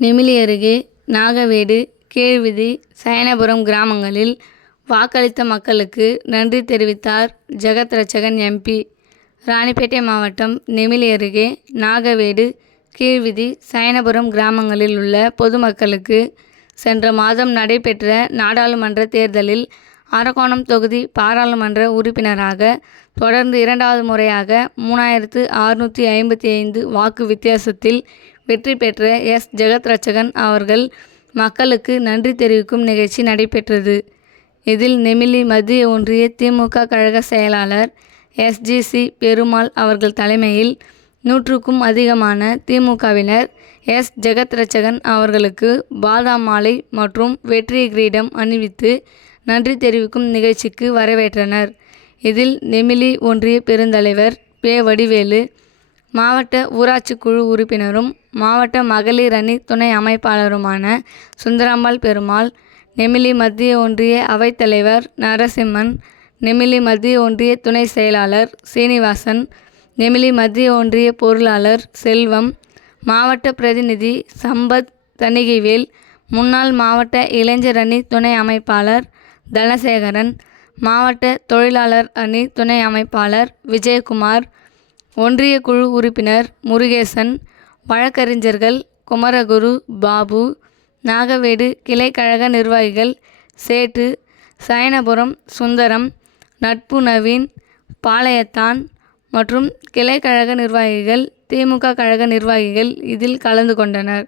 நெமிலி அருகே நாகவேடு, கீழ்வீதி, சயனபுரம் கிராமங்களில் வாக்களித்த மக்களுக்கு நன்றி தெரிவித்தார் ஜெகத்ரட்சகன் எம்பி. ராணிப்பேட்டை மாவட்டம் நெமிலி அருகே நாகவேடு, கீழ்வீதி, சயனபுரம் கிராமங்களில் உள்ள பொதுமக்களுக்கு சென்ற மாதம் நடைபெற்ற நாடாளுமன்ற தேர்தலில் அரக்கோணம் தொகுதி பாராளுமன்ற உறுப்பினராக தொடர்ந்து 2வது முறையாக 3655 வாக்கு வித்தியாசத்தில் வெற்றி பெற்ற ஜெகத்ரட்சகன் அவர்கள் மக்களுக்கு நன்றி தெரிவிக்கும் நிகழ்ச்சி நடைபெற்றது. இதில் நெமிலி மத்திய ஒன்றிய திமுக கழக செயலாளர் SGC பெருமாள் அவர்கள் தலைமையில் 100க்கும் அதிகமான திமுகவினர் ஜெகத்ரட்சகன் அவர்களுக்கு பாதாம் மாலை மற்றும் வெற்றி கிரீடம் அணிவித்து நன்றி தெரிவிக்கும் நிகழ்ச்சிக்கு வரவேற்றனர். இதில் நெமிலி ஒன்றிய பெருந்தலைவர் வடிவேலு, மாவட்ட ஊராட்சி குழு உறுப்பினரும் மாவட்ட மகளிர் அணி துணை அமைப்பாளருமான சுந்தராம்பாள் பெருமாள், நெமிலி மத்திய ஒன்றிய அவைத்தலைவர் நரசிம்மன், நெமிலி மத்திய ஒன்றிய துணை செயலாளர் சீனிவாசன், நெமிலி மத்திய ஒன்றிய பொருளாளர் செல்வம், மாவட்ட பிரதிநிதி சம்பத் தணிகைவேல், முன்னாள் மாவட்ட இளைஞர் அணி துணை அமைப்பாளர் தனசேகரன், மாவட்ட தொழிலாளர் அணி துணை அமைப்பாளர் விஜயகுமார், ஒன்றிய குழு உறுப்பினர் முருகேசன், வழக்கறிஞர்கள் குமரகுரு, பாபு, நாகவேடு கிளை கழக நிர்வாகிகள் சேட்டு, சயனபுரம் சுந்தரம், நட்பு நவீன், பாளையத்தான் மற்றும் கிளை கழக நிர்வாகிகள், திமுக கழக நிர்வாகிகள் இதில் கலந்து கொண்டனர்.